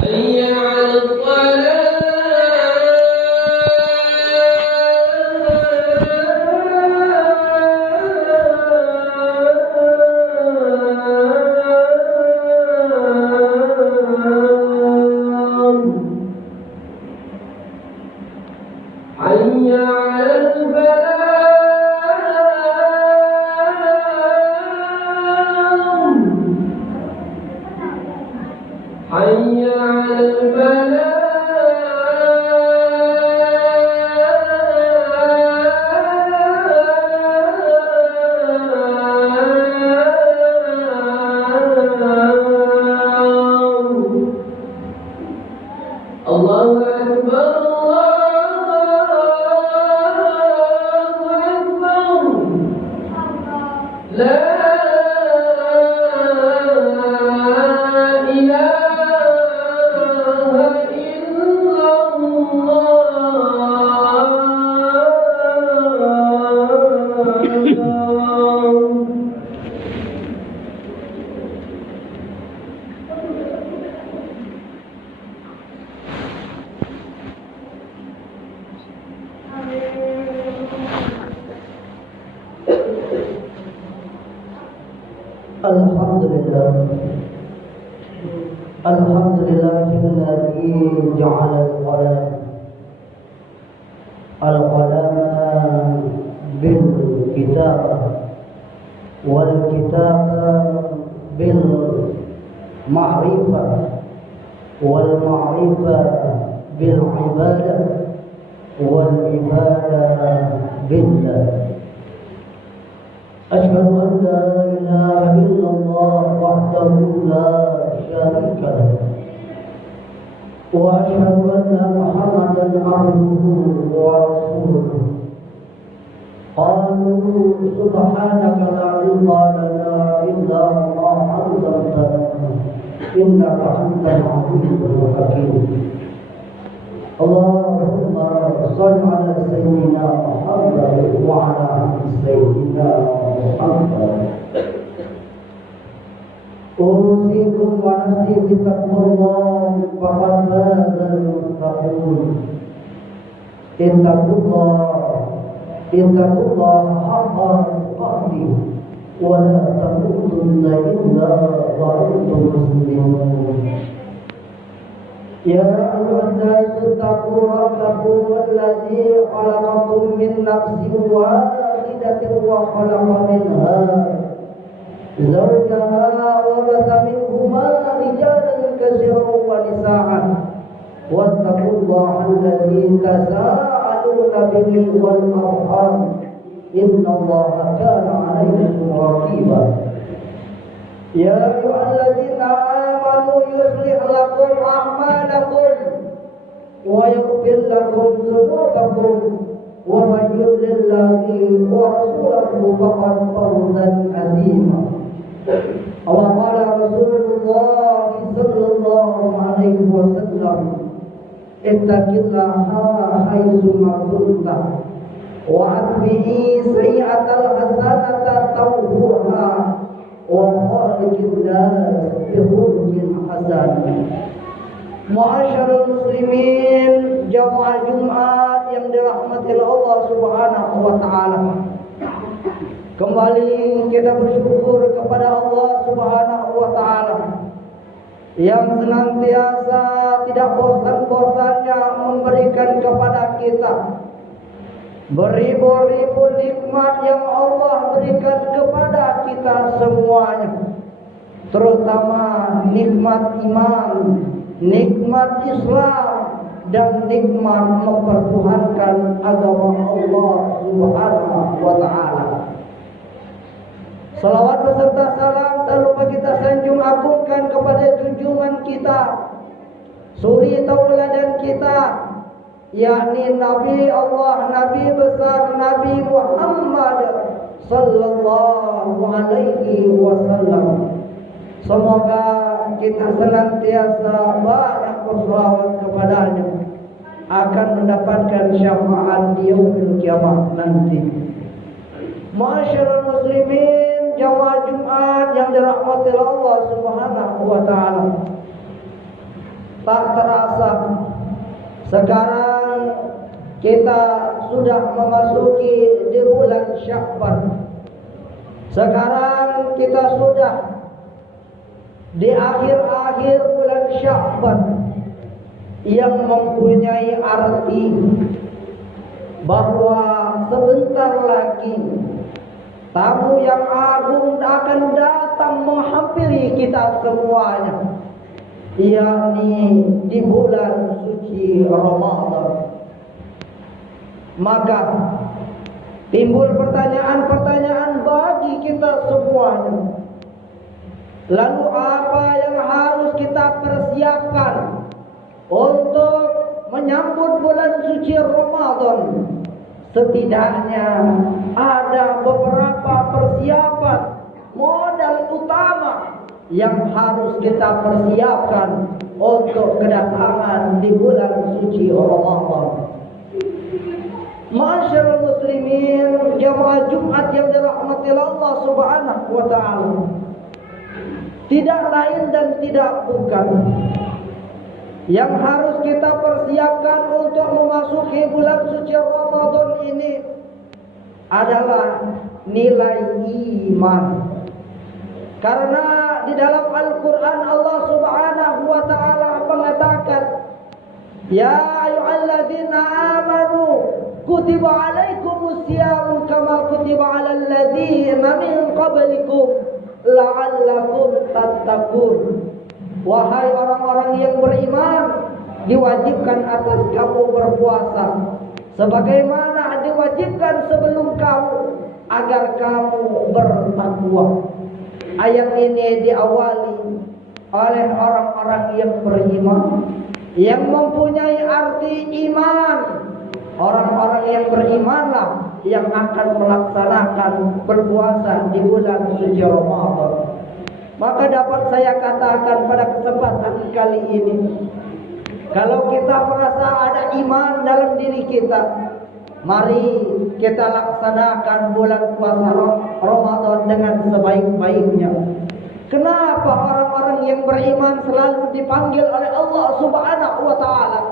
حي على الصلاة حي على الفلاح حي على الفلاح الله أكبر لا إله إلا الله الحمد لله الذي جعل القلم بالكتابة والكتابة بالمعرفة والمعرفة بالعبادة والعبادة بالله. أشهد أن لا إله إلا الله وحده لا شريك له وأشهد أن محمدا عبده ورسوله. قالوا سبحانك لا علم لنا إلا ما علمتنا إنك أنت العليم الحكيم. اللهم صل على سيدنا محمد وعلى آل سيدنا محمد. أوصيكم ونفسي بتقوى الله فقد فاز المتقون. اتقوا الله حق تقاته ولا تموتن إلا وأنتم مسلمون. يا أيها الناس اتقوا ربكم الذي خلقكم من نفس واحدة وخلق منها زوجها وبث منهما رجالا كثيرا ونساء واتقوا الله الذي تساءلون به والأرحام إن الله كان عليكم رقيبا. يا أيها الذين آمنوا يصلح لكم أعمالكم ويغفر لكم ذنوبكم ومن يطع الله ورسوله فقد فاز عظيما. وقال رسول الله صلى الله عليه وسلم اتق الله حيثما كنت وأتبع سيئة الحسنة تمحوها وخالق الناس بخلق حسن. Ma'asyiral muslimin, jamaah Jumat yang dirahmati Allah Subhanahu wa taala. Kembali kita bersyukur kepada Allah Subhanahu wa taala yang senantiasa tidak bosan-bosannya memberikan kepada kita beribu-ribu nikmat yang Allah berikan kepada kita semuanya, terutama nikmat iman, nikmat Islam, dan nikmat mempertuhankan agama Allah Subhanahu wa taala. Salawat beserta salam tak lupa kita sanjung agungkan kepada junjungan kita, suri tauladan kita, yakni Nabi Allah, Nabi besar Nabi Muhammad sallallahu alaihi wasallam. Semoga kita senantiasa banyak berselawat kepadanya, akan mendapatkan syafaat di yaumil kiamat nanti. Ma'asyiral muslimin, jamaah Jumat yang dirahmati Allah Subhanahu wa taala. tak terasa sekarang kita sudah memasuki di bulan Sya'ban. Sekarang kita sudah di akhir-akhir bulan Sya'ban yang mempunyai arti bahwa sebentar lagi tamu yang agung akan datang menghampiri kita semuanya, yakni di bulan suci Ramadan. Maka timbul pertanyaan-pertanyaan bagi kita semuanya. Lalu apa yang harus kita persiapkan untuk menyambut bulan suci Ramadan? Setidaknya ada beberapa persiapan modal utama yang harus kita persiapkan untuk kedatangan di bulan suci Ramadan. Ma'asyiral muslimin, jamaah Jumat yang dirahmati Allah Subhanahu wa taala. Tidak lain dan tidak bukan yang harus kita persiapkan untuk memasuki bulan suci Ramadan ini adalah nilai iman. Karena di dalam Al-Quran Allah Subhanahu wa taala mengatakan, ya ayyuhalladzina amanu kutiba alaikumus siyam kama kutiba alal ladzina min qablikum la'allakum tattaqun. Wahai orang-orang yang beriman, diwajibkan atas kamu berpuasa sebagaimana diwajibkan sebelum kamu agar kamu bertakwa. Ayat ini diawali oleh orang-orang yang beriman, yang mempunyai arti iman. Orang-orang yang berimanlah yang akan melaksanakan berpuasa di bulan suci Ramadan. Maka dapat saya katakan pada kesempatan kali ini, kalau kita merasa ada iman dalam diri kita, mari kita laksanakan bulan puasa Ramadan dengan sebaik-baiknya. Kenapa orang-orang yang beriman selalu dipanggil oleh Allah Subhanahu wa taala?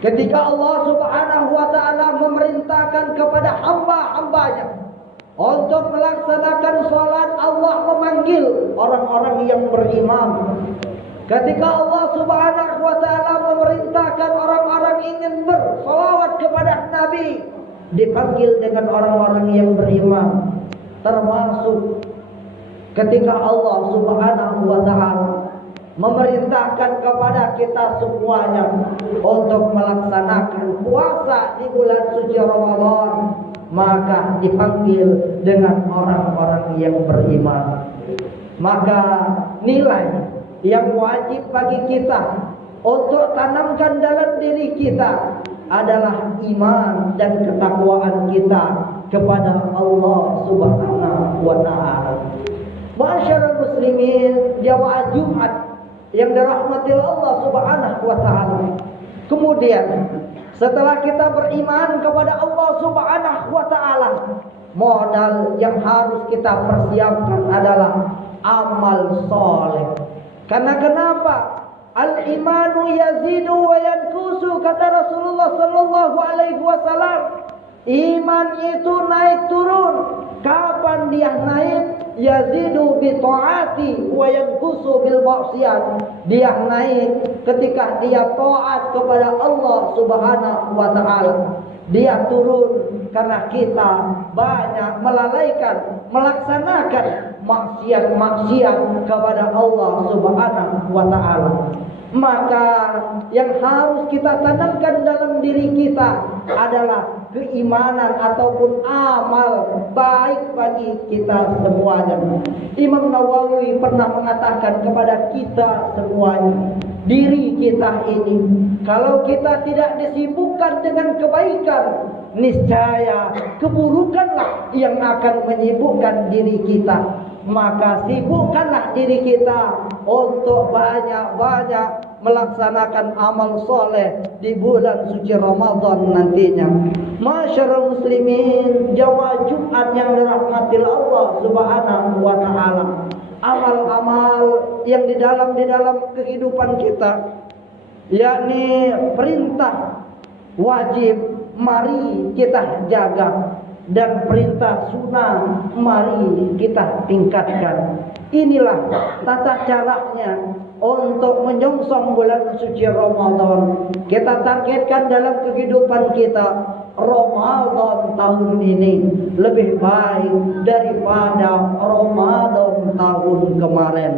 Ketika Allah Subhanahu wa taala memerintahkan kepada hamba-hambanya untuk melaksanakan salat, Allah memanggil orang-orang yang beriman. Ketika Allah Subhanahu wa taala memerintahkan orang-orang ingin bersalawat kepada Nabi, dipanggil dengan orang-orang yang beriman. Termasuk ketika Allah Subhanahu wa taala memerintahkan kepada kita semuanya untuk melaksanakan puasa di bulan suci Ramadan, maka dipanggil dengan orang-orang yang beriman. Maka nilai yang wajib bagi kita untuk tanamkan dalam diri kita adalah iman dan ketakwaan kita kepada Allah Subhanahu wa taala. Ma'asyiral muslimin, jamaah Jumat yang dirahmati Allah Subhanahu wa taala. Kemudian setelah kita beriman kepada Allah Subhanahu wa taala, modal yang harus kita persiapkan adalah amal soleh. Karena kenapa? Al-imanu yazidu wa yankusu, kata Rasulullah sallallahu alaihi wasallam. Iman itu naik turun. Kapan dia naik? Yazidu bi taati wa yanqusu bil ma'siyat. Dia naik ketika dia taat kepada Allah Subhanahu wa taala. Dia turun karena kita banyak melalaikan, melaksanakan maksiat-maksiat kepada Allah Subhanahu wa taala. Maka yang harus kita tanamkan dalam diri kita adalah keimanan ataupun amal baik bagi kita semuanya. Imam Nawawi pernah mengatakan kepada kita semuanya, diri kita ini kalau kita tidak disibukkan dengan kebaikan, niscaya keburukanlah yang akan menyibukkan diri kita. Maka sibukkanlah diri kita untuk banyak-banyak melaksanakan amal soleh di bulan suci Ramadan nantinya. Masyarul muslimin, jamaah Jumat yang dirahmati Allah Subhanahu wa taala. Amal-amal yang di dalam kehidupan kita yakni perintah wajib mari kita jaga, dan perintah sunnah mari kita tingkatkan. Inilah tata caranya untuk menyongsong bulan suci Ramadan. Kita targetkan dalam kehidupan kita, Ramadan tahun ini lebih baik daripada Ramadan tahun kemarin.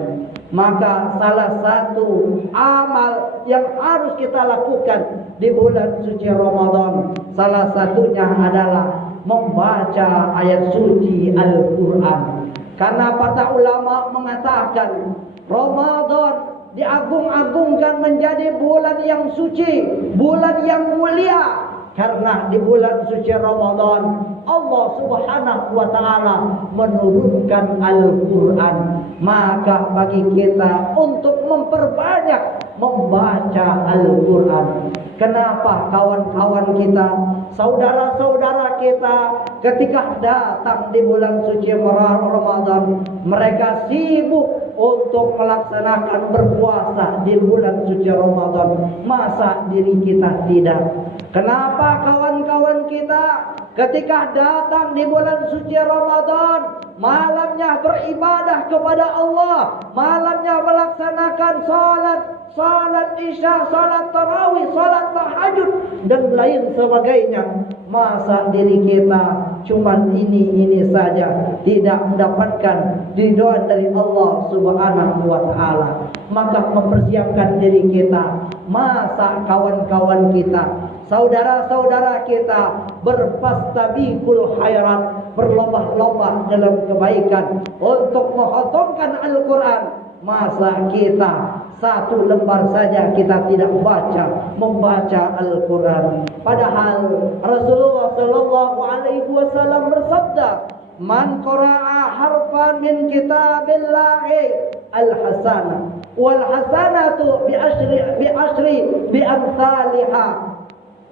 Maka salah satu amal yang harus kita lakukan di bulan suci Ramadan, salah satunya adalah membaca ayat suci Al-Quran. Karena para ulama mengatakan Ramadan diagung-agungkan menjadi bulan yang suci, bulan yang mulia. Karena di bulan suci Ramadan Allah Subhanahu wa taala menurunkan Al-Quran. Maka bagi kita untuk memperbanyak membaca Al-Quran. Kenapa kawan-kawan kita, saudara-saudara kita ketika datang di bulan suci Ramadan, mereka sibuk untuk melaksanakan berpuasa di bulan suci Ramadan. Masa diri kita tidak? Kenapa kawan-kawan kita ketika datang di bulan suci Ramadan, malamnya beribadah kepada Allah, malamnya melaksanakan salat isya, salat tarawih, salat tahajud dan lain sebagainya. Masa diri kita cuman ini saja, tidak mendapatkan ridho dari Allah Subhanahu wa taala. Maka mempersiapkan diri kita. Masa kawan-kawan kita, saudara-saudara kita berfastabiqul khairat, berlomba-lomba dalam kebaikan untuk menghatamkan Al-Quran. Masa kita satu lembar saja kita tidak membaca Al-Quran. Padahal Rasulullah sallallahu alaihi wasallam bersabda, "Man qara'a harfan min kitabillahi al-hasanah wal hasanatu bi amsalihha."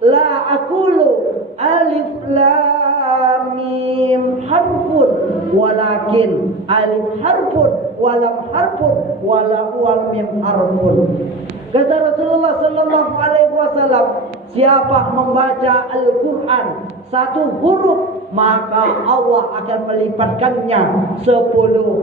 La aqulu alif lam mim harfun, walakin alif harfun walam harfun wal mim harfun. Kata Rasulullah sallallahu alaihi wasallam, siapa membaca Al-Quran satu huruf, maka Allah akan melipatkannya 10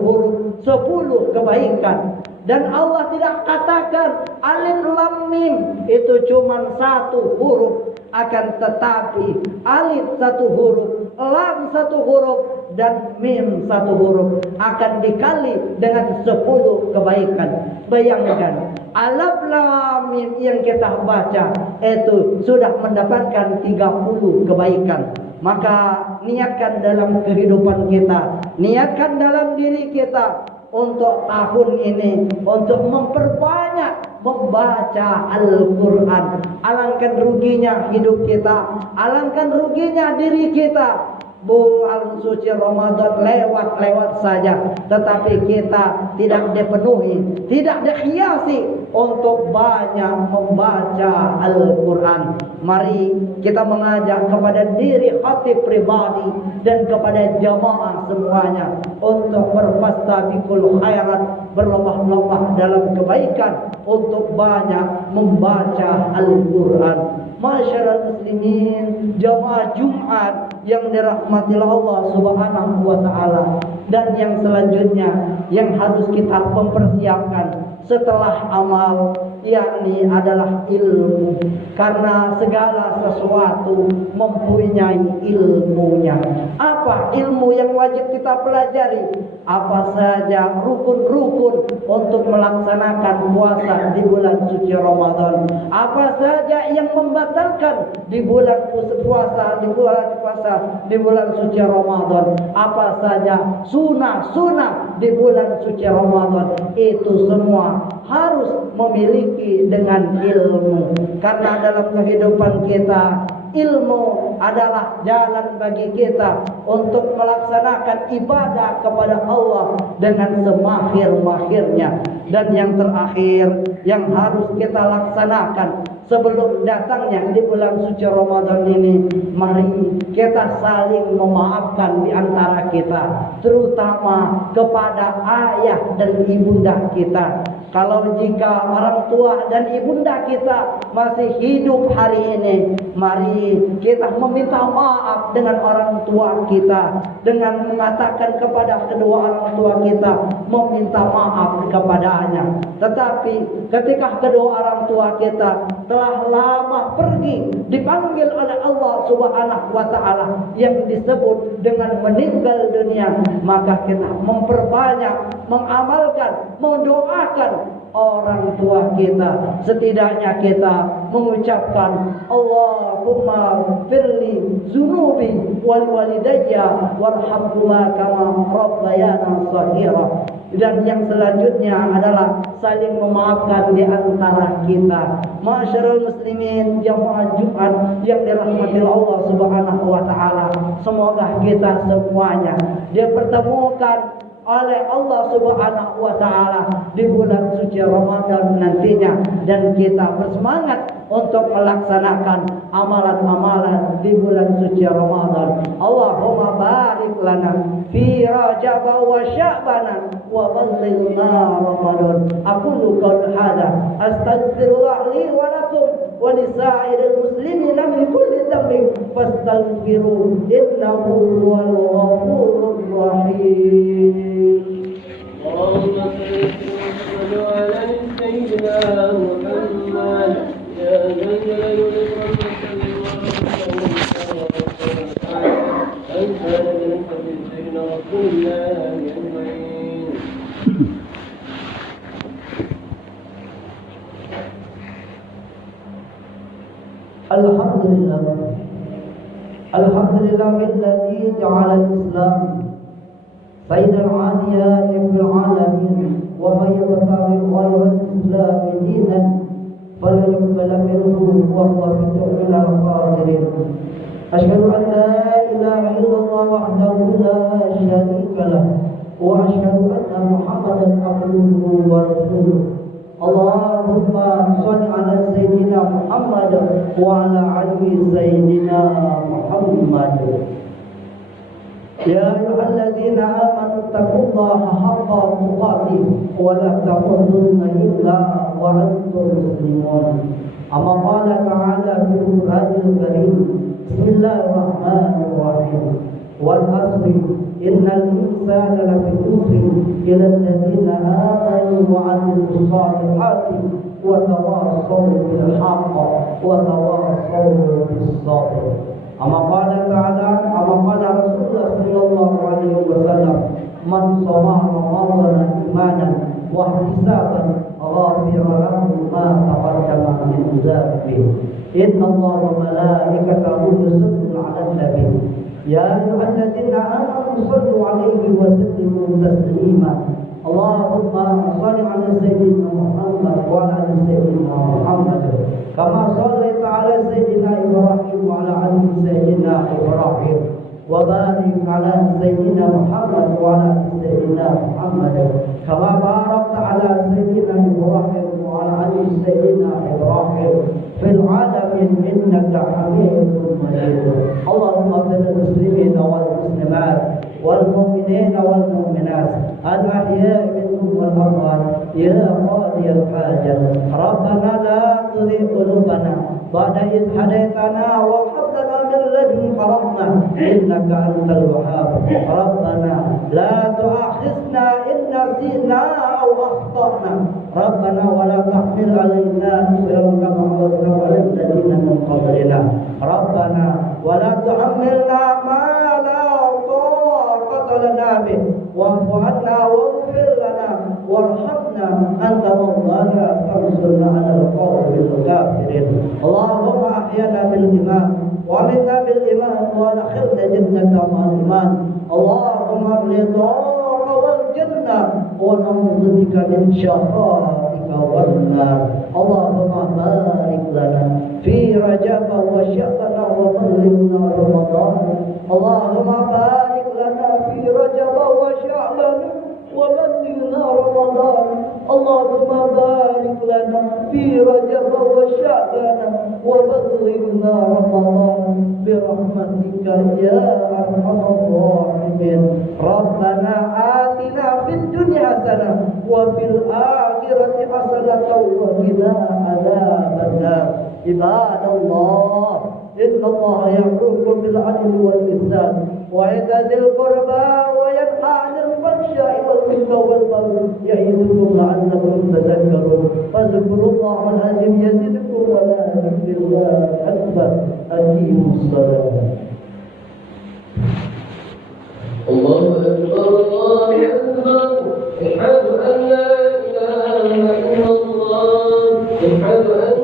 huruf, 10 kebaikan. Dan Allah tidak katakan alif lam mim itu cuma satu huruf, akan tetapi alif satu huruf, lam satu huruf, dan mim satu huruf akan dikali dengan 10 kebaikan. Bayangkan, alif lam mim yang kita baca itu sudah mendapatkan 30 kebaikan. Maka niatkan dalam kehidupan kita, niatkan dalam diri kita untuk tahun ini untuk memperbanyak membaca Al-Quran. Alangkah ruginya hidup kita, alangkah ruginya diri kita. Bulan suci Ramadan lewat saja, tetapi kita tidak dipenuhi, tidak dihiasi untuk banyak membaca Al-Quran. Mari kita mengajak kepada diri khatib pribadi dan kepada jamaah semuanya untuk berfastabiqul khairat, berlomba-lomba dalam kebaikan untuk banyak membaca Al-Quran. Masyarakat muslimin, jamaah Jumat yang dirahmati Allah Subhanahu wa taala, dan yang selanjutnya yang harus kita mempersiapkan setelah amal, yakni adalah ilmu. Karena segala sesuatu mempunyai ilmunya. Apa ilmu yang wajib kita pelajari? Apa saja rukun-rukun untuk melaksanakan puasa di bulan suci Ramadan? Apa saja yang membatalkan di bulan puasa, di bulan suci Ramadan? Apa saja sunnah di bulan suci Ramadan? Itu semua harus memiliki dengan ilmu. Karena dalam kehidupan kita, ilmu adalah jalan bagi kita untuk melaksanakan ibadah kepada Allah dengan semahir-mahirnya. Dan yang terakhir yang harus kita laksanakan sebelum datangnya di bulan suci Ramadan ini, mari kita saling memaafkan di antara kita, terutama kepada ayah dan ibunda kita. Kalau jika orang tua dan ibunda kita masih hidup hari ini, mari kita meminta maaf dengan orang tua kita, dengan mengatakan kepada kedua orang tua kita, meminta maaf kepadanya. Tetapi ketika kedua orang tua kita telah lama pergi, dipanggil oleh Allah Subhanahu wa taala yang disebut dengan meninggal dunia, maka kita memperbanyak mengamalkan, mendoakan orang tua kita. Setidaknya kita mengucapkan Allahumma firli zunubi wal walidayya warhamhuma kama rabbayana shaghira. Dan yang selanjutnya adalah saling memaafkan di antara kita. Masyarul muslimin jamaah Jumat yang dirahmati Allah Subhanahu wa taala, semoga kita semuanya dipertemukan oleh Allah Subhanahu wa taala di bulan suci Ramadan nantinya, dan kita bersemangat untuk melaksanakan amalan-amalan di bulan suci Ramadan. Allahumma barik lana fi Rajab wa Sya'ban wa ballighna Ramadan. Aqulu qauli hadza astaghfirullah li wa lakum wa li sa'iril muslimina min kulli dhanbin fastaghfiruhu innahu huwal ghafurur rahim. اللهم صل على سيدنا محمد يا ذا الجلال والإكرام أنت لك سيدنا رسول الله أجمعين. الحمد لله الذي جعل الإسلام سيد العاديات في العالمين، ومن يبتغي غير الإسلام دينا فلن يقبل منه وهو في الدنيا من الخاسرين. أشهد أن لا إله إلا الله وحده لا شريك له، وأشهد أن محمدا عبده ورسوله. اللهم صل على سيدنا محمد وعلى آل سيدنا محمد. يا أيها الذين آمنوا اتقوا الله حق تقاته ولا تموتن إلا وأنتم مسلمون. أما قال تعالى في القرآن الكريم: بسم الله الرحمن الرحيم، والعصر إن الإنسان لفي خسر إلا الذين آمنوا وعملوا الصالحات وتواصوا بالحق وتواصوا بالصبر. أما قال تعالى، أما قال رسول الله صلى الله عليه وسلم: من صام رمضان إيمانا واحتسابا غفر له ما تقدم من ذنبه. إن الله وملائكته يصلون على النبي يا أيها الذين آمنوا صلوا عليه وسلموا تسليما. اللهم صل على سيدنا محمد وعلى آل سيدنا محمد كما صليت على سيدنا إبراهيم وعلى آل سيدنا إبراهيم، وبارك على سيدنا محمد وعلى آل سيدنا محمد كما باركت على سيدنا إبراهيم وعلى آل سيدنا إبراهيم في العالمين إنك حميد مجيد. اللهم اغفر للمسلمين والمسلمات والمؤمنين والمؤمنات الأحياء منهم والأموات يا قاضي الحاجة. ربنا لا تزغ قلوبنا بعد إذ هديتنا وهب لنا من لدنك رحمة إنك أنت الوهاب. ربنا لا تؤاخذنا إن نسينا أو أخطأنا. ربنا ولا تحمل علينا إصرا كما حملته على الذين من قبلنا. ربنا ولا تحملنا ما لا طاقة لنا به واعف عنا واغفر لنا وارحمنا أنت مولانا فانصرنا على القوم الكافرين. اللهم أحينا بالإيمان وأمتنا بالإيمان وادخلنا جنة مع الإيمان. اللهم رضاك والجنة ونعوذ بك من شقائك والنار. اللهم بارك لنا في رجب وشعبان وبلغنا رمضان. اللهم بارك لنا في رجب وشعبان وبلغنا رمضان. اللهم بارك لنا في في رجب وشعبان وبلغنا رمضان برحمتك يا أرحم الراحمين. ربنا آتنا في الدنيا حسنة وفي الآخرة حسنة وقنا عذاب النار. عباد الله إن الله يأمركم بالعدل والإحسان وإيتاء ذي القربى وينهى عن الفحشاء والمنكر والبغي يعظكم لعلكم تذكرون. فاذكروا الله العظيم يزدكم ولا ذكر الله أكبر. أقيموا الصلاة. الله أكبر الله أكبر. أشهد أن لا إله إلا الله. أشهد أن